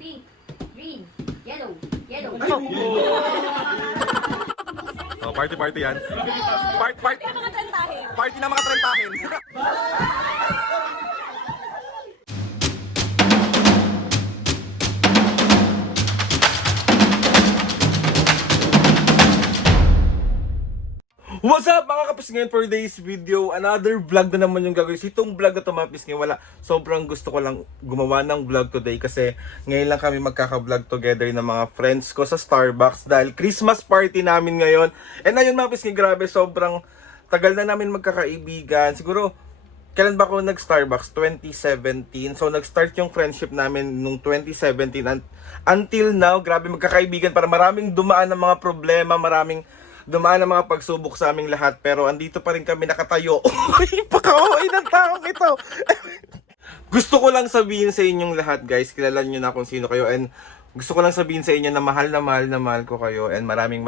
pink, green, yellow, yellow. Oh, party yan. Party Mga kantahin. Party na mga trentahin. What's up mga kapisngin, for today's video, another vlog na naman yung gagawin. Itong vlog na ito mga kapisngin, sobrang gusto ko lang gumawa ng vlog today kasi ngayon lang kami magkaka-vlog together ng mga friends ko sa Starbucks dahil Christmas party namin ngayon. And ayun mga kapisngin, grabe, sobrang tagal na namin magkakaibigan. Siguro, kailan ba ako nag-Starbucks? 2017. So nag-start yung friendship namin nung 2017 until now, grabe magkakaibigan, para maraming dumaan ng mga problema, maraming dumaan ang mga pagsubok sa aming lahat, pero andito pa rin kami nakatayo. Paka-OA ng taong ito. Gusto ko lang sabihin sa inyong lahat, guys, kilala niyo na kung sino kayo, and gusto ko lang sabihin sa inyo na mahal ko kayo, and maraming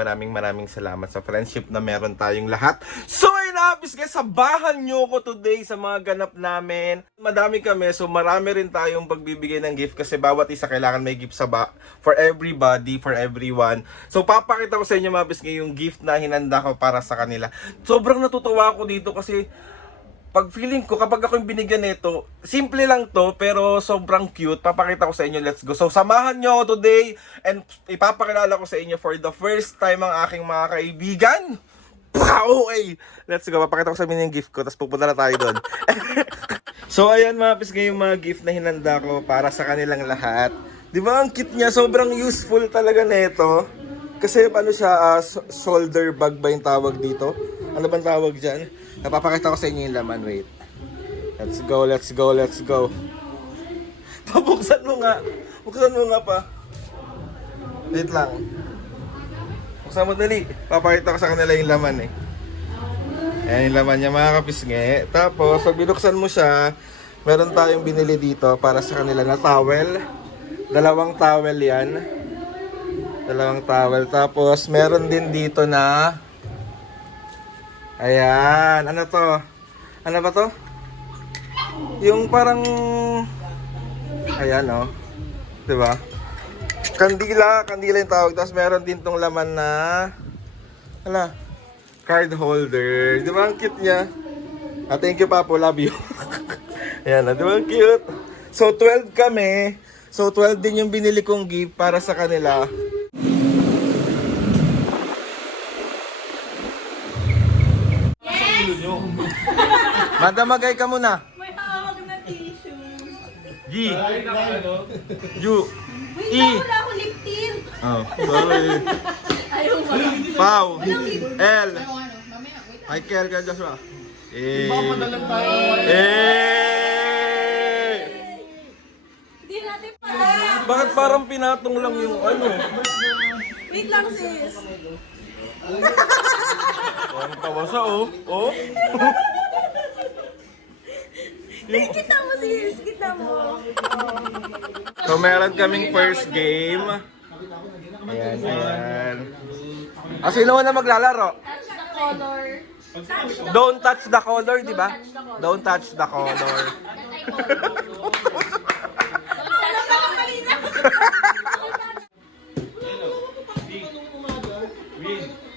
salamat sa friendship na meron tayong lahat. So ayun na, guys, sabahan nyo ko today sa mga ganap namin. Madami kami, so marami rin tayong pagbibigay ng gift kasi bawat isa kailangan may gift for everybody, for everyone. So papakita ko sa inyo mga guys yung gift na hinanda ko para sa kanila. Sobrang natutuwa ako dito kasi pag feeling ko, kapag ako yung binigyan nito, simple lang to, pero sobrang cute. Papakita ko sa inyo, let's go. So, samahan nyo ako today, and ipapakilala ko sa inyo for the first time ang aking mga kaibigan. Okay, let's go. Papakita ko sa inyo yung gift ko, tapos pupunta na tayo doon. So, ayan mga pisgay, yung mga gift na hinanda ko para sa kanilang lahat. Di ba ang cute niya? Sobrang useful talaga nito. Kasi ano siya, shoulder bag ba yung tawag dito? Ano bang tawag dyan? Napapakita ko sa inyo yung laman, wait. Let's go. Pabuksan mo nga. Buksan mo nga pa. Wait lang. Buksan mo dali. Papakita ko sa kanila yung laman eh. Ayan yung laman niya mga kapisngi. Tapos, pag binuksan mo siya, meron tayong binili dito para sa kanila na towel. Dalawang towel yan. Tapos, meron din dito na ayan, ano to? Ano ba to? Yung parang ayan oh. 'Di ba? Kandila yung tawag. Tapos meron din tong laman na card holder. 'Di ba ang cute niya? Thank you Papo, love you. Ayan, 'di ba ang cute? So 12 kami. So 12 din yung binili kong gift para sa kanila. Madamagay ka muna. May hawak na tissue. G. U. Wait, E. wala akong lip tint. Oh, sorry. Ayaw mo. Pau. L. Michael ka Joshua. Eh. Hindi natin pa. Bakit parang pinatong lang yung ano? Wait lang sis. Ang tawa sa oh. Oh. Kita mo sis, kita mo. So meron kaming first game. Ayan. Sino na maglalaro? Touch the color. Don't touch the color, di ba? Don't touch the color.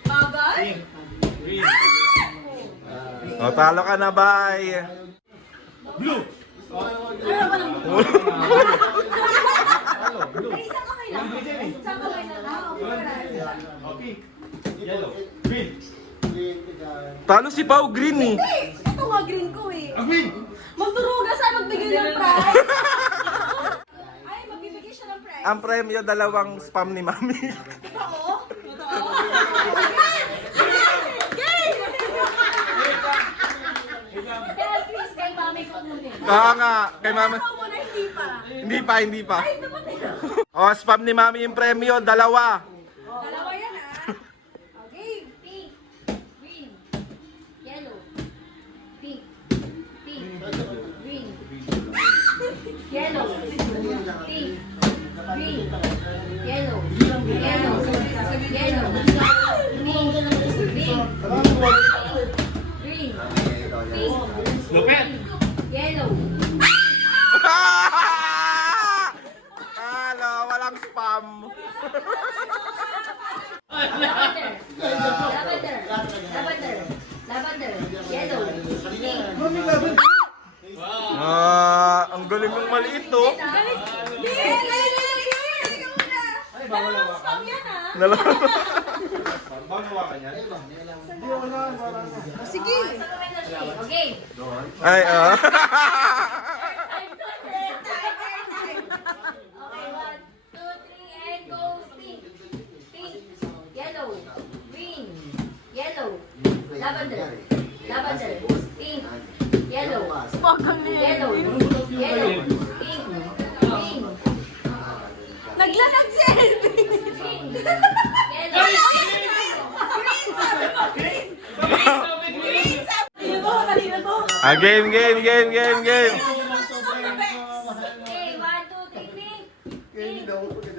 Bagay? O, talo ka na, bye. Ay, isang kamay lang. Isang kamay lang. Talo si Pau, green eh. Ito nga green ko eh. Magduruga sa magbigay ng prize. Ay, magbibigay siya ng prize. Ang premyo, 2 spam ni Mami. Totoo? Totoo? Dahil please, kay mami ko muna. Kaya nga, kay Mami. Ako muna, hindi pa. Hindi pa. Ay, naman nila. O, spam ni Mami yung premyo, 2. Dalawa yan ah. Okay, pink, green, yellow, pink, green, yellow, pink, green, yellow, green, Lupet! yellow. Talo! ang spam. Lavender, yellow, pink. Ang galing ng maliit to. Dalawang spam yan ah. Sige. Okay. Ay, Okay, 1, 2, 3, and go. Pink. Pink. Yellow. Green. Yellow. Lavender. Lavender. Pink. Yellow. Yellow. Yellow. Pink. Pink. Naglanag si Elvin. Green. Yellow. Green. Sabi mo, green. Green. Sabi mo, kanina to. game. Okay, 1, 2, 3, pink. Pink.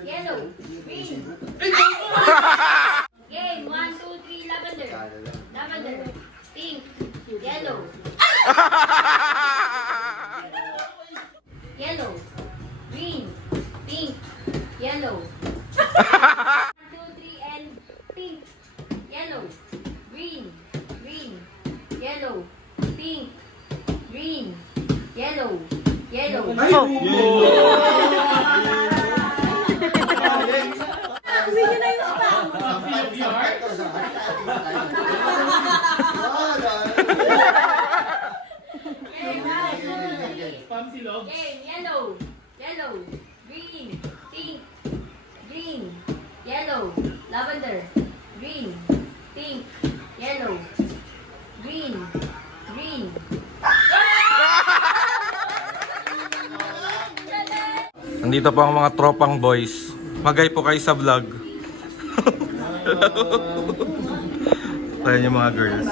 Yellow. Green. Game, 1, 2, 3, lavender. Lavender. Pink. Yellow. Yellow. Green. Pink. Yellow. 1, 2, 3, and pink. Yellow. Green. Green. Yellow. Pink. Green. Yellow. Yellow. Sabi niyo na yung spam. Game, yellow. Yellow. Green. Pink. Green. Yellow. Lavender. Green. Pink. Yellow. Green. Green. Nandito po ang mga tropang boys. Magay po kayo sa vlog. Ayan yung mga girls.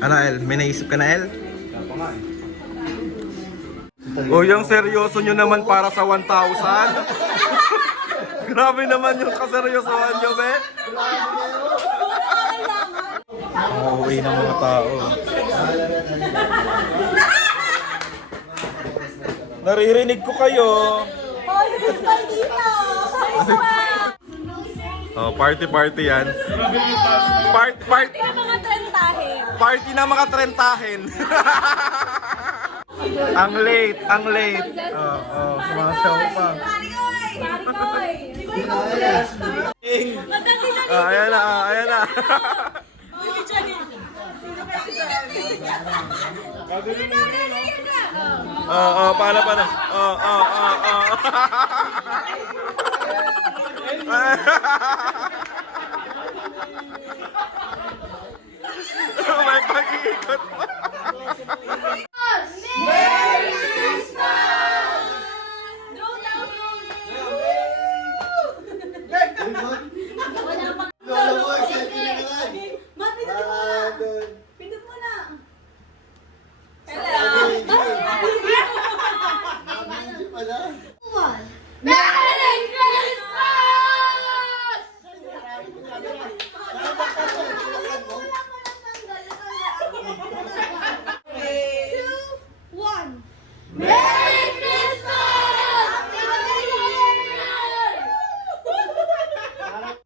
Ano El? May naisip ka na El? O yung seryoso nyo naman para sa 1,000? Grabe naman yung kaseryosohan nyo, be. Uuwi ng mga tao. Naririnig ko kayo. Oh, party yan. Party na mga trentahin. Party na mga trentahin. ang late. Sumasaw pa. Ayan na. Paano. May pag-iikot pa. Merry Christmas! Go down, Pindot mo na. Hello. Merry Christmas! 2, 1. Merry Christmas!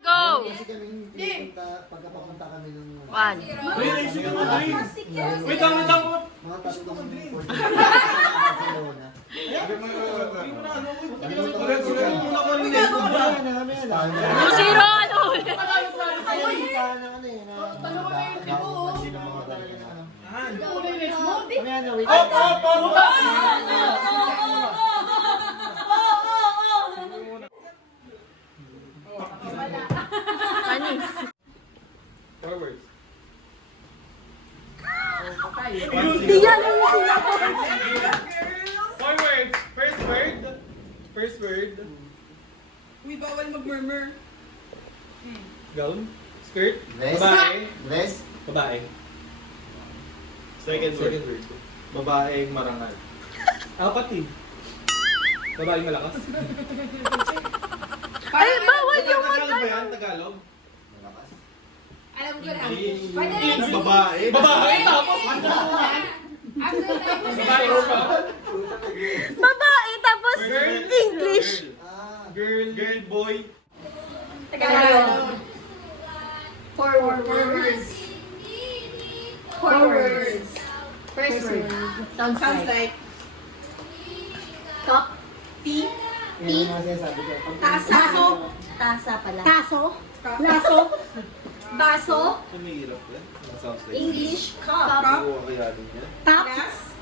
Go! Pagkapapunta kami ng 1. Wait lang. mga tatlong Barcelona. Zero, ano? Forward. Forward. First word. Uy, bawal mag-murmur. Gown. Skirt. Dress. Babae. Dress. Babae. Second word. Babaeng marangal. Kapatid. Babaeng malakas. Ay, bawal yung Tagalog ba yan? Tagalog? Malakas. Alam ko na. Pwede rin babae. Babae tapos Babae, tapos Sounds like. Cup. Tea. Yan ang sinasabi ko. Tasa. Tasa pala. Taso. Laso. Baso. Tumihirap yan. Sounds like English. Cup. Oo, kaya din yan. Taps.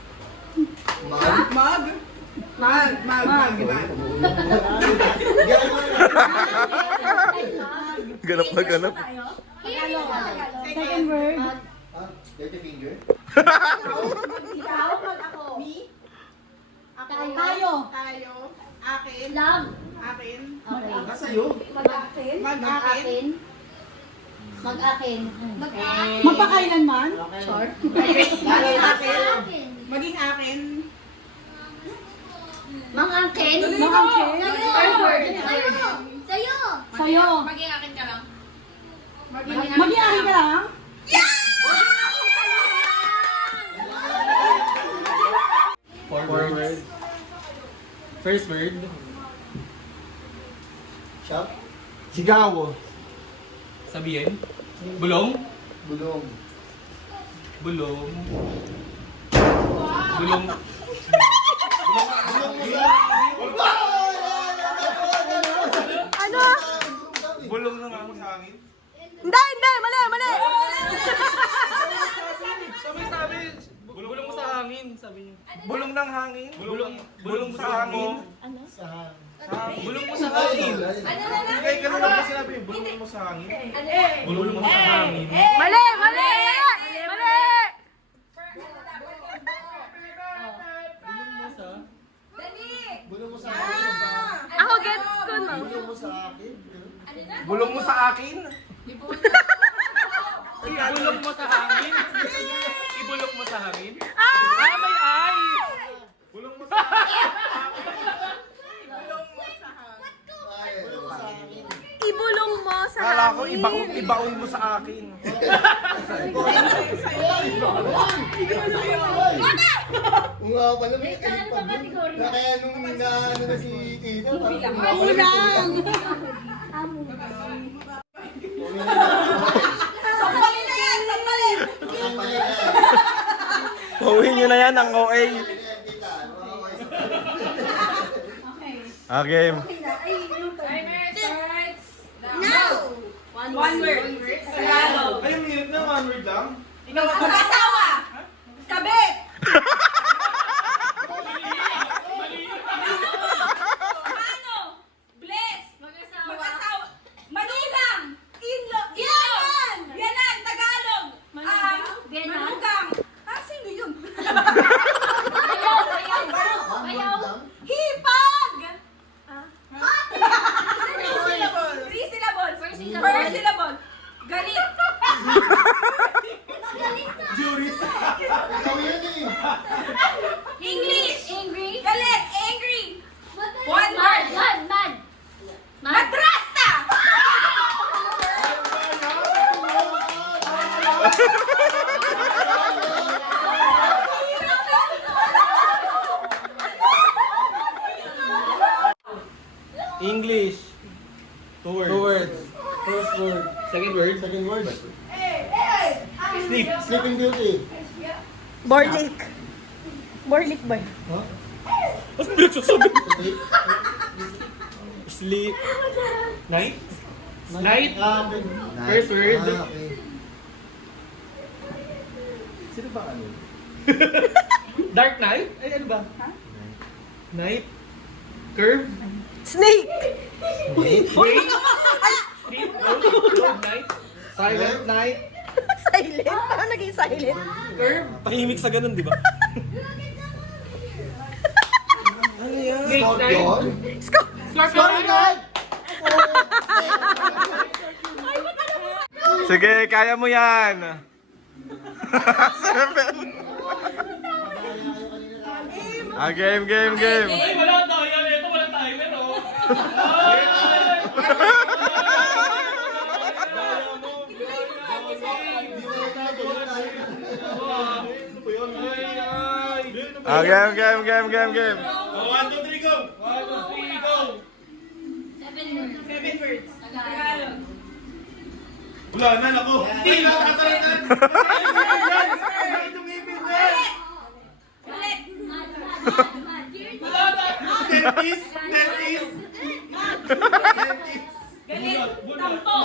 Ma'am? Mug. Mug. Ganap na ganap. Second word. Ah, dirty finger? Ikaw, mag ako. Me. Tayo. Tayo. Akin. Love. Akin. Okay. Sa'yo? Mag-akin. Mag-akin. Mag-akin. Magpakailanman. Sure. Maging akin. Maging akin. Mang-angkin. Mang-angkin. Third word. Sa'yo. Sa'yo. Maging akin ka lang. Maging akin ka lang. Four words. First word. Shop? Sigaw. Sabihin. Bulong. Bulong. Bulong. Bulong. Bulong na nga ako sa hangin. Hindi. Mali. Sabi. Bulong mo sa hangin. Sabi niyo. Bulong ng hangin? Bulong sa hangin? Sa Bulong mo sa hangin. Kaya ganun lang ba sinabi? Bulong mo sa hangin? Bulong mo sa hangin. Mali. Bulong mo sa akin. Ako gets ko no. Bulong mo sa akin. Bulong mo sa akin? Ibulong mo sa hangin. Ibulong mo sa hangin. May ay. Bulong mo sa akin? Ay, bulong mo sa akin. Ibulong mo sa Kala ko ibaon mo sa akin. Kung nga pala may kalipad dun. Kaya nung ano na si Tito. Kulang. Sampalin na yan. Sampalin. Pauwiin nyo na yan ang OA. Game. Now. One word. Tagalog. Ay, ang hirap na, one word lang. Mag-asawa. Kabit. Ano? Bless. Mag-asawa. Manugang. Yanan. Yanan. Tagalog. Manugang. Sino yun? Hipag. Three syllables. First syllable. Galit. Ikaw yan eh. English. Galit. Angry. One word. Madrasta. English. Two words. First word. Second word. Second word. Sleep. Sleeping Beauty. Borlik ba? Huh? Ano pinagsasabi? Sleep. Sleep. Night. Night. Ah, okay. First word. Ah, okay. Sino ba ano? Dark night? Ay, ano ba? Night. Curve. Snake. Wait. Sleep. Road night. Silent night. Silent? Paano naging silent? Curve. Tahimik sa ganun, di ba? Ano yan? Scorpion. Scorpion night. Sige, kaya mo yan. Game. Ay, wala tayo. Ito, wala timer, oh. Game. 1, 2, 3, go! 1, 2, 3, go! 7 words. Tagalog. Wala na, ako. Hindi, nakakatalan na. Ulit. Dentist! Dentist! Galit. Tampo.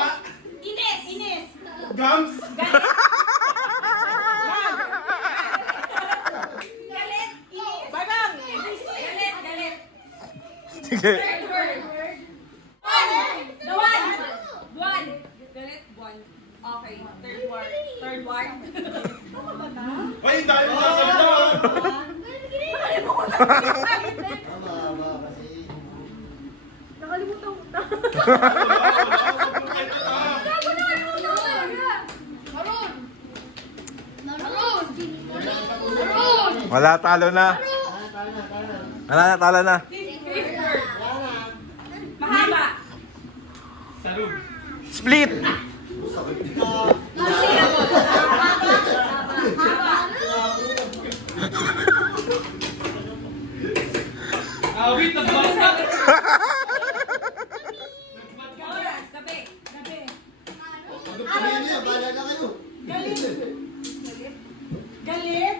Ines. Ines. Gums! Galit. Inis. Bagang. Galit. Galit. Sige. Third word. Buwan. Buwan. Galit. Buwan. Okay. Third word. Third word. Ay, dahil mo sasalita! Tama kasi. Nakalimutan ko. Wala, talo na. Wala na, talo na. Fifth word. Mahaba. Sarog. Split! Awit na basta. Oras. Gabi. Gabi. Pagkain niya, bahala na kayo. Galit. Galit.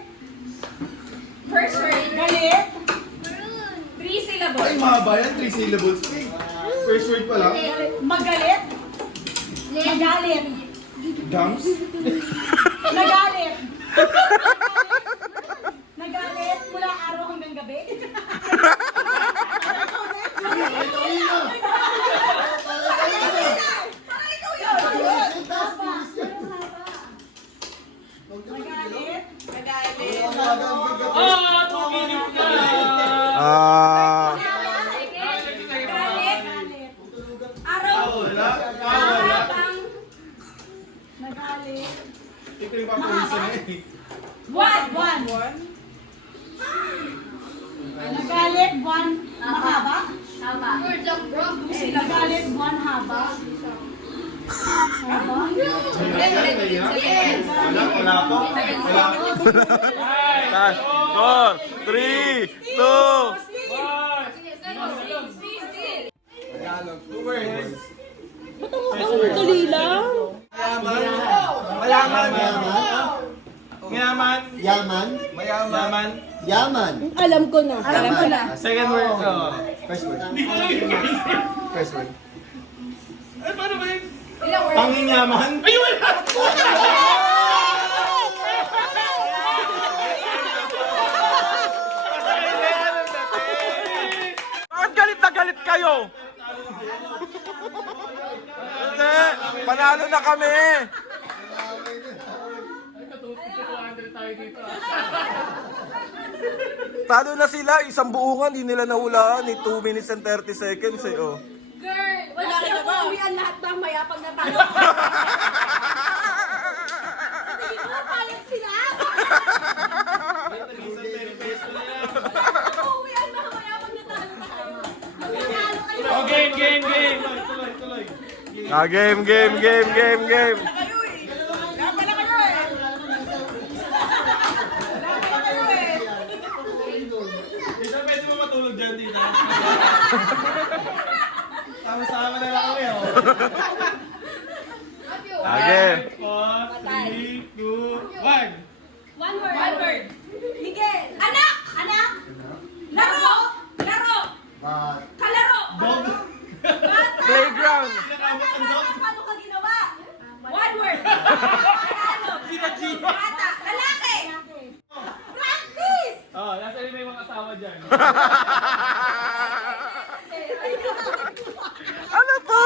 First word. Galit. 3 syllables. Ay, mahaba yan. 3 syllables. First word pa lang. Magalit. Magalit. Gums? Nagalit. Nagalit mula araw hanggang gabi. Parang ikaw yun. Nagalit. Nagalit. Oh, 2 minutes na. Ah. Nagalit. Araw. Habang nagalit. Ito yung papawisan na eh. Buwan. Buwan. Nagalit, buwan, mahaba. Nagalit, buwan, haba. Haba. Wala pa. Wala pa. 4, 3, 2. Tagalog. 2 words. Tuloy lang. Mayaman. Mayaman. Yaman. Mayaman. Yaman. Alam ko na. Second word. First word. Hindi ko lang yun. First word. Ay, paano ba yun? Panginyaman. Ay, wala! Bakit galit na galit kayo? Hindi. Panalo na kami. Ay, katutuan tayo dito. Talo na sila. Isang buungan. Hindi nila nahulaan. 2 minutes and 30 seconds eh. Oh. Girl, wala ka ba? Uwian lahat ng mayapang na talo. Hindi ko mapayag sila. Uwian na mayapang na talo na kayo. Magkakalo kayo. Oh, game, game, game. Ah, game. Kayo eh. Laban na kayo eh. Laban na kayo eh. Dito pwede mo matulog dyan dito. Sama-sama na lang kami oh. Game. 4, 3, 2, 1. One word. Miguel. Anak. Anak. Laro. Laro. Bat. Kalaro. Dog. Bata. Playground. Paano ka ginawa? One word. Paano? Bata. Lalaki. Practice. Oh, nasa rin may mga asawa dyan. Ano to?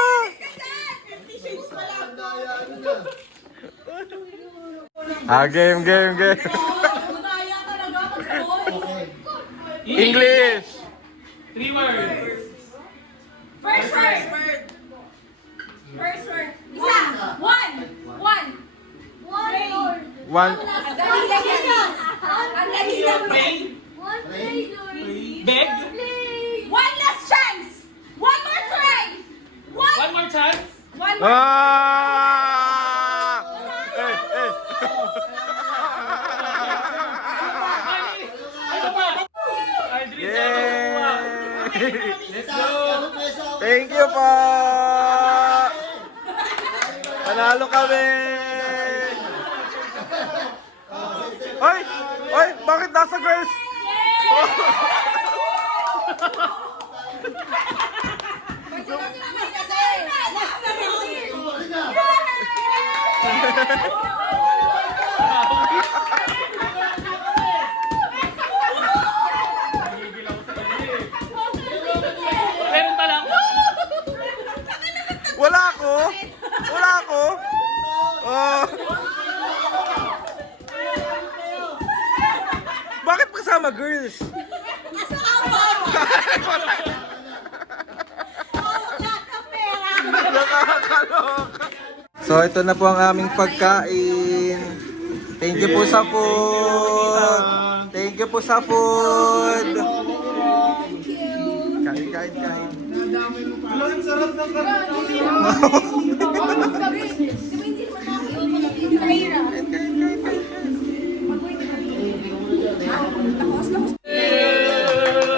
Game. Madaya talaga pag sa boys. English. 3 words. First word. First word. Isa. One. One. Ang galing. Ang galing. Play. Beg. One last chance. One more try. One more chance. One more. Ah! Eh. Ano pa? Ay, Dries, ako nakuha. Yay! Let's go. Thank you po! Panalo kami! Ay! Bakit nasa girls? Nagigil ako sa kanya eh. Meron pala ako. Wala ako! Wala ako! Oh. Bakit kasama girls? Nakakaloka. So ito na po ang aming pagkain. Thank you po sa food. Thank you po sa food. Kain, kain, kain. Ang sarap ng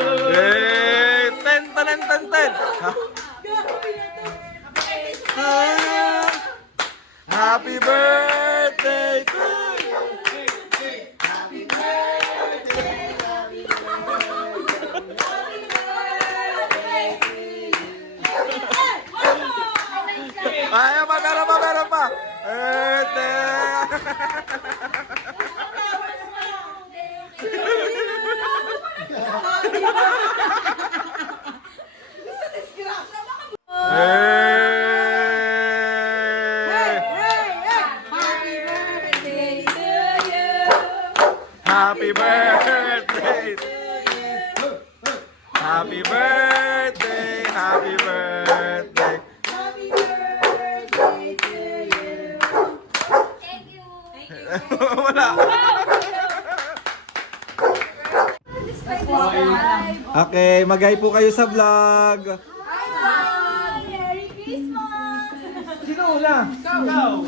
Hey, ten, ten, ten, ten. Happy birthday to you. Ay, meron pa. Birthday. Happy birthday. Happy birthday. Happy birthday. Wala. Okay, magay po kayo sa vlog. Merry Christmas! Sino una? Ikaw.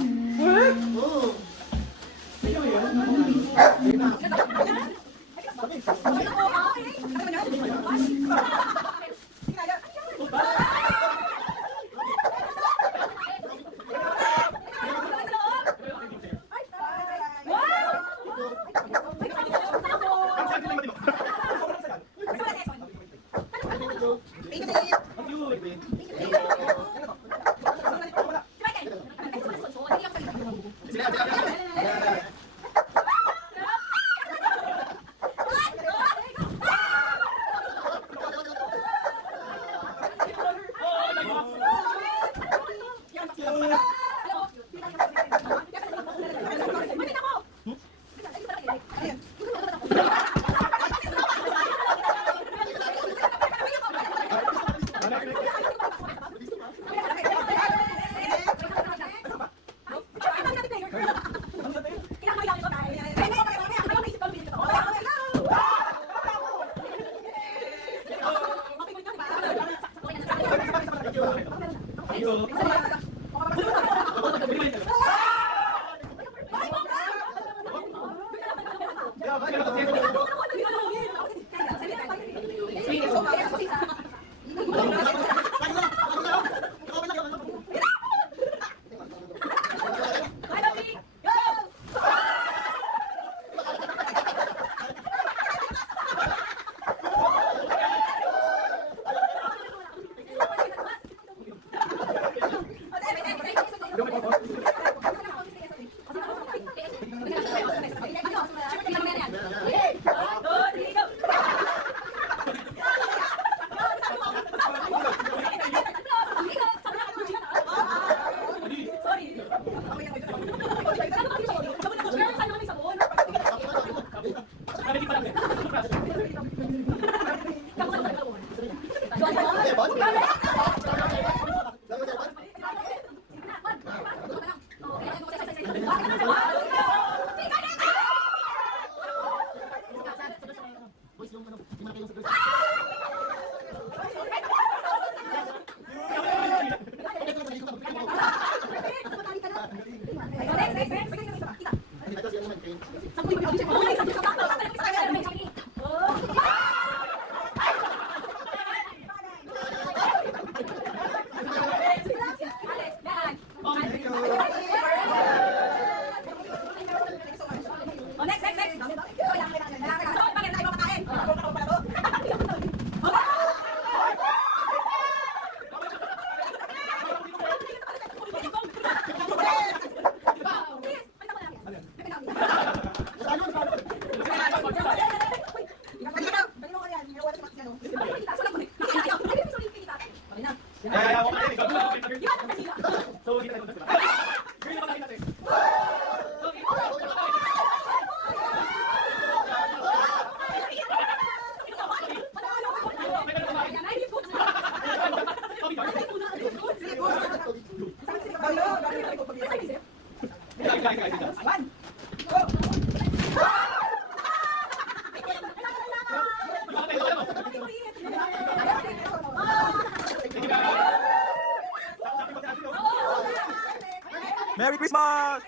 Merry Christmas!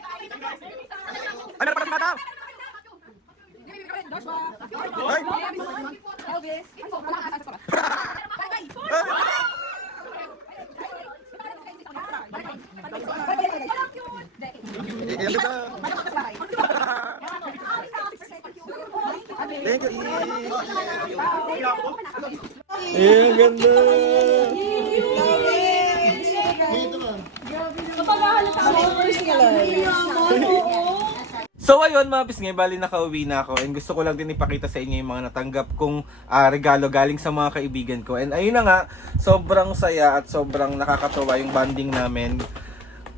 Ay, meron pa na bata! Ay! Elvis. Thank you, ang ganda! Dito ka. So ayun mga pisngay, bali nakauwi na ako and gusto ko lang din ipakita sa inyo yung mga natanggap kong regalo galing sa mga kaibigan ko. And ayun na nga, sobrang saya at sobrang nakakatuwa yung bonding namin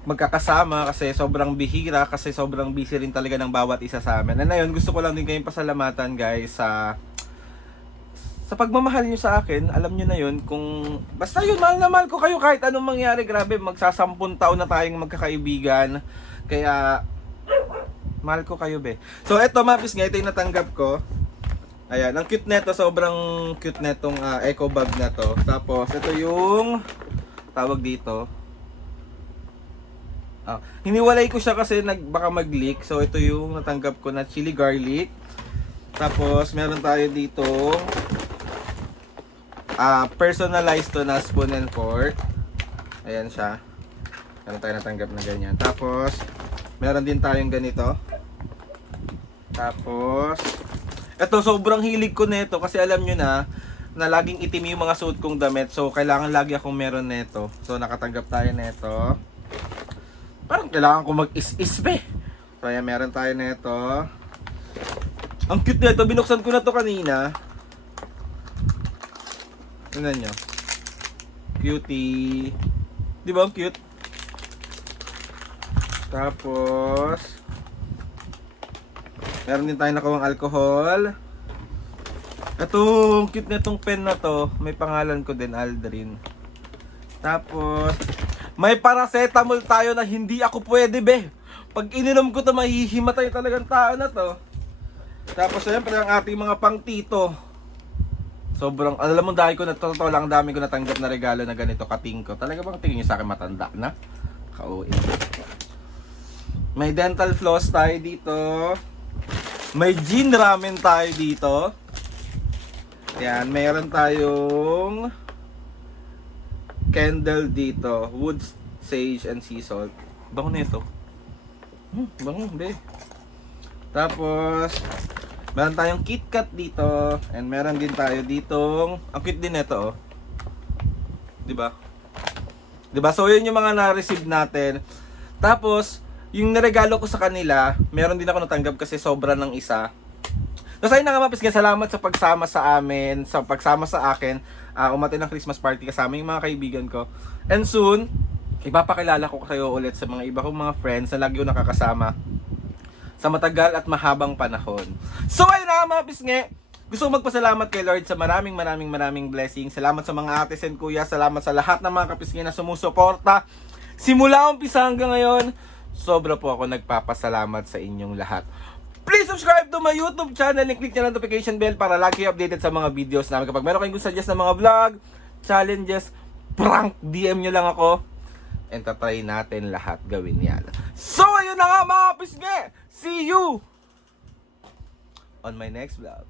magkakasama kasi sobrang bihira kasi sobrang busy rin talaga ng bawat isa sa amin. And ayun, gusto ko lang din kayong pasalamatan guys sa pagmamahal nyo sa akin. Alam nyo na yun, kung basta yun, mahal na mahal ko kayo kahit anong mangyari. Grabe, magsasampung taon na tayong magkakaibigan, kaya mahal ko kayo be. So eto mga pisngay, ito yung natanggap ko. Ayan, ang cute neto, sobrang cute netong eco bag na to. Tapos ito yung tawag dito, hiniwalay ko siya kasi baka mag-leak. So ito yung natanggap ko na chili garlic. Tapos meron tayo dito personalized to na spoon and fork. Ayan siya. Meron tayo natanggap na ganyan. Tapos meron din tayong ganito. Tapos ito, sobrang hilig ko nito kasi alam nyo na laging itim yung mga suot kong damit. So kailangan lagi akong meron nito. So nakatanggap tayo nito. Parang kailangan ko mag-is-is be. So ayan, meron tayo nito. Ang cute nito, binuksan ko na to kanina. Tingnan nyo. Cutie. Di ba ang cute? Tapos meron din tayo nakawang alcohol. Ito, ang cute nitong pen na to. May pangalan ko din, Aldrin. Tapos may paracetamol tayo na hindi ako pwede be. Pag ininom ko to, mahihimatay talagang tao na to. Tapos syempre ang ating mga pangtito. Sobrang, alam mo, dahil ko na totoo lang, dami ko natanggap na regalo na ganito kating ko. Talaga bang tingin niyo sa akin matanda na? Kauwi. May dental floss tayo dito. May gin ramen tayo dito. Yan, mayroon tayong candle dito. Wood, sage, and sea salt. Bango nito. Bango, be. Tapos meron tayong KitKat dito. And meron din tayo ditong, ang cute din ito, oh. Diba? Diba? So yun yung mga na-receive natin. Tapos yung naregalo ko sa kanila, meron din ako natanggap kasi sobra ng isa. So ayun na nga mga pisngay, salamat sa pagsama sa amin, sa pagsama sa akin. Umati ng Christmas party kasama yung mga kaibigan ko. And soon, ipapakilala ko kayo ulit sa mga iba kong mga friends na lagi ko nakakasama sa matagal at mahabang panahon. So ayun na mga pisngay, gusto ko magpasalamat kay Lord sa maraming blessings. Salamat sa mga ates and kuya, salamat sa lahat ng mga kapisngay na sumusuporta. Simula umpisa hanggang ngayon, sobra po ako nagpapasalamat sa inyong lahat. Please subscribe to my YouTube channel and click nyo notification bell para lagi updated sa mga videos namin. Kapag meron kayong gusto suggest ng mga vlog, challenges, prank, DM nyo lang ako. And tatry natin lahat gawin yan. So ayun na nga mga pisngay! See you on my next vlog.